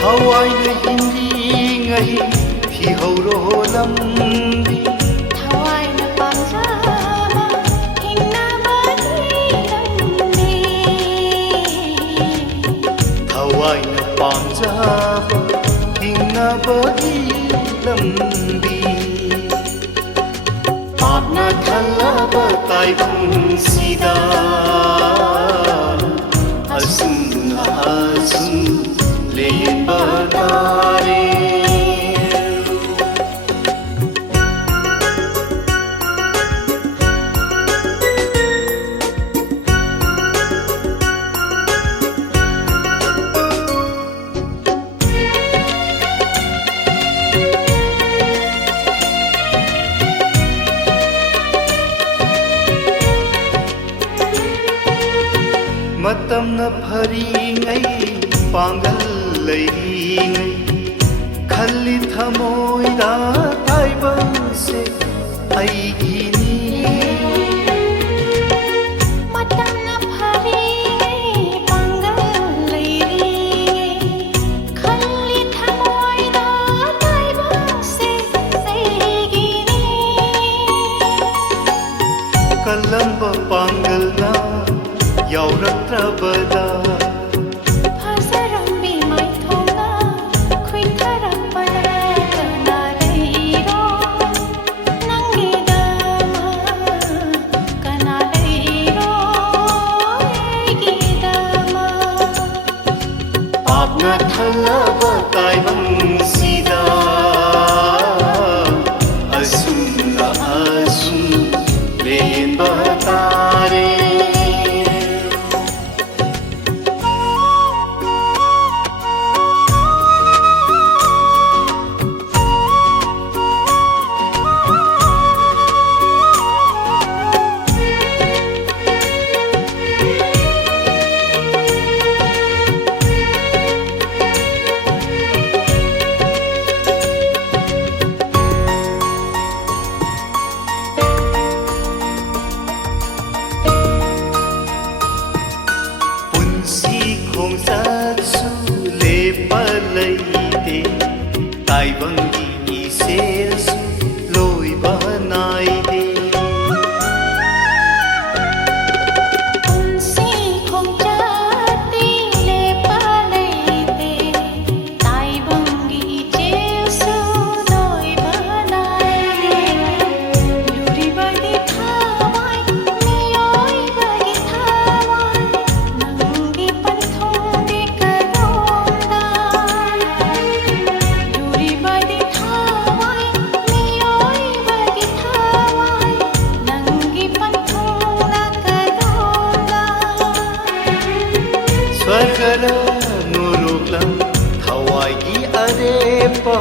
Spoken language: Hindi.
Thawai hindi ngay thì hầu rô lâm đi Thawai na pamjama hinna bani lamdi Thawai na pamjama hinna bani lamdi Apna thalaba tai bung sida Asum asum लेन बतारे मतम न फरी गई पांगल लई खल्ली थमोइदा ताइबं से आईगिनी मतम न फरी पांगल लई खल्ली थमोइदा ताइबं से आईगिनी Kalamb पांगलना यावरत्रबदा Thalaba tai bang sida asum na asum len batare Taibangi iselsu loi banai de unsi khong chati le palai de Taibangi iselsu loi banai de luri bagi thawai nioi bagi thawai nangi panthong de karonda Swargala nuruklam Thawai gi arepa